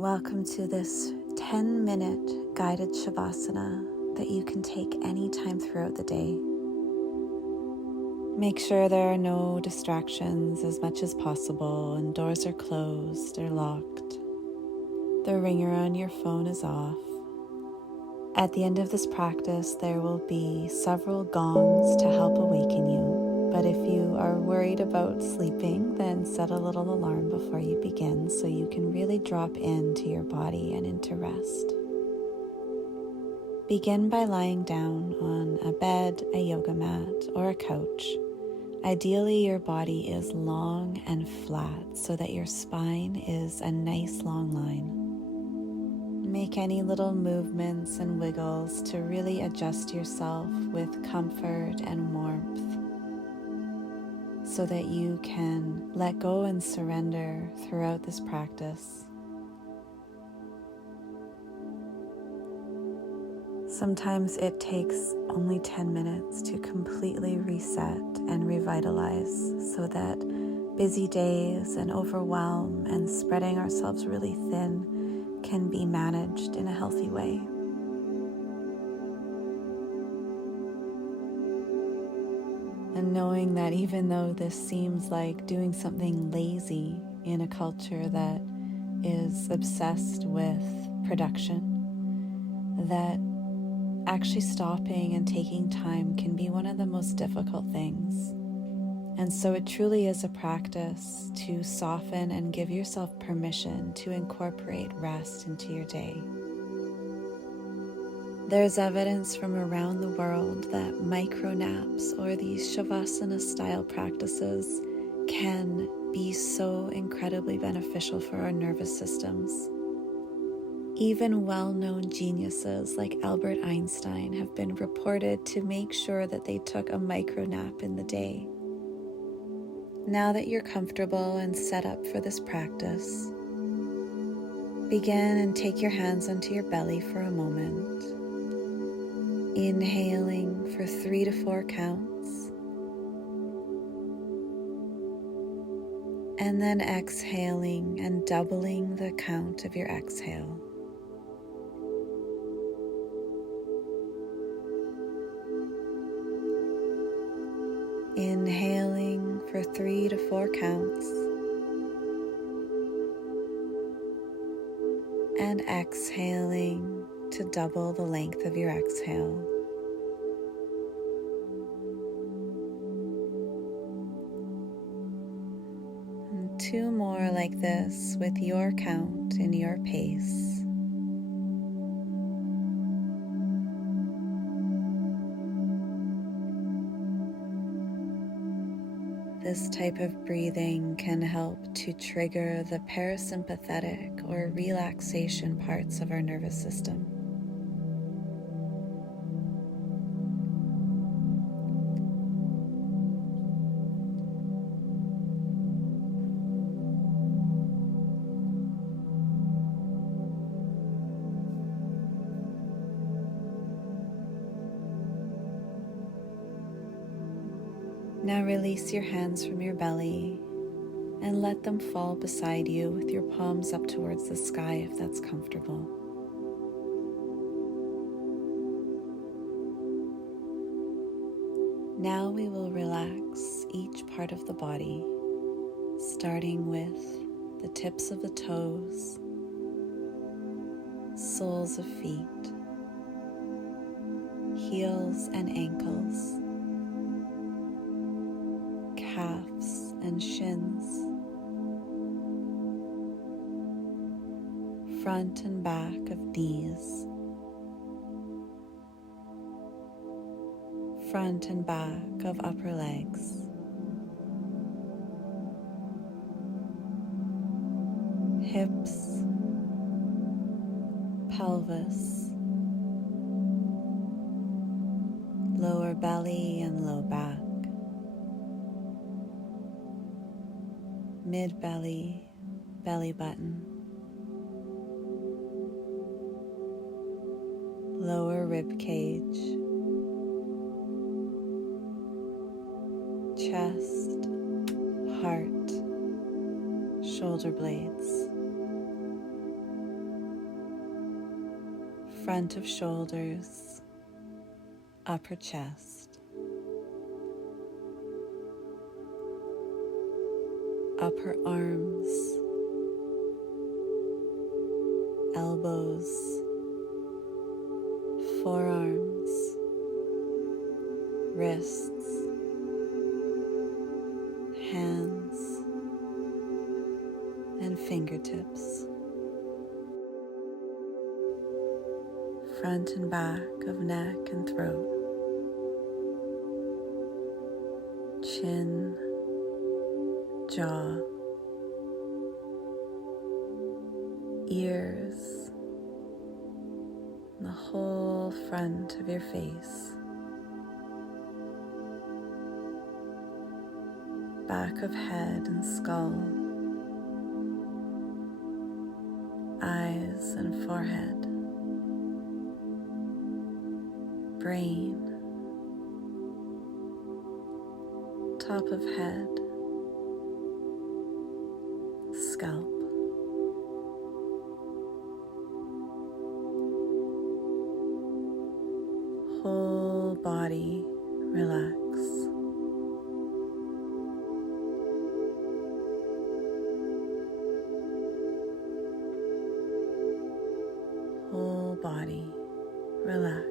Welcome to this 10-minute guided Shavasana that you can take anytime throughout the day. Make sure there are no distractions as much as possible and doors are closed or locked. The ringer on your phone is off. At the end of this practice, there will be several gongs to help awaken you. But if you are worried about sleeping, then set a little alarm before you begin so you can really drop into your body and into rest. Begin by lying down on a bed, a yoga mat, or a couch. Ideally, your body is long and flat so that your spine is a nice long line. Make any little movements and wiggles to really adjust yourself with comfort and warmth so that you can let go and surrender throughout this practice. Sometimes it takes only 10 minutes to completely reset and revitalize so that busy days and overwhelm and spreading ourselves really thin can be managed in a healthy way. And knowing that even though this seems like doing something lazy in a culture that is obsessed with production, that actually stopping and taking time can be one of the most difficult things. And so it truly is a practice to soften and give yourself permission to incorporate rest into your day. There's evidence from around the world that micro naps or these Shavasana style practices can be so incredibly beneficial for our nervous systems. Even well-known geniuses like Albert Einstein have been reported to make sure that they took a micro nap in the day. Now that you're comfortable and set up for this practice, begin and take your hands onto your belly for a moment. Inhaling for 3 to 4 counts, and then exhaling and doubling the count of your exhale. Inhaling for 3 to 4 counts, and exhaling to double the length of your exhale. And 2 more like this with your count and your pace. This type of breathing can help to trigger the parasympathetic or relaxation parts of our nervous system. Now release your hands from your belly and let them fall beside you with your palms up towards the sky if that's comfortable. Now we will relax each part of the body, starting with the tips of the toes, soles of feet, heels and ankles, calves and shins, front and back of knees, front and back of upper legs, hips, pelvis, lower belly and low back, mid-belly, belly button, lower rib cage, chest, heart, shoulder blades, front of shoulders, upper chest, upper arms, elbows, forearms, wrists, hands, and fingertips. Front and back of neck and throat, chin, jaw, ears, and the whole front of your face, back of head and skull, eyes and forehead, brain, top of head, scalp, whole body relax. Whole body relax.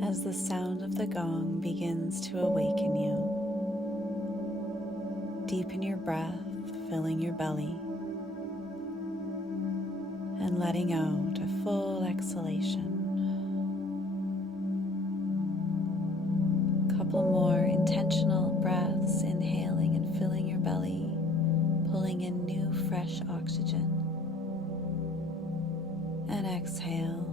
As the sound of the gong begins to awaken you, deepen your breath, filling your belly, and letting out a full exhalation. A couple more intentional breaths, inhaling and filling your belly, pulling in new fresh oxygen, and exhale.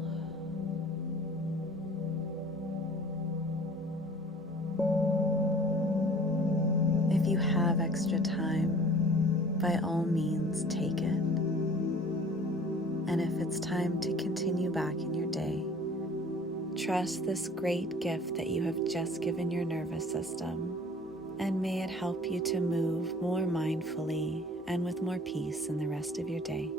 If you have extra time, by all means take it. And if it's time to continue back in your day, trust this great gift that you have just given your nervous system, and may it help you to move more mindfully and with more peace in the rest of your day.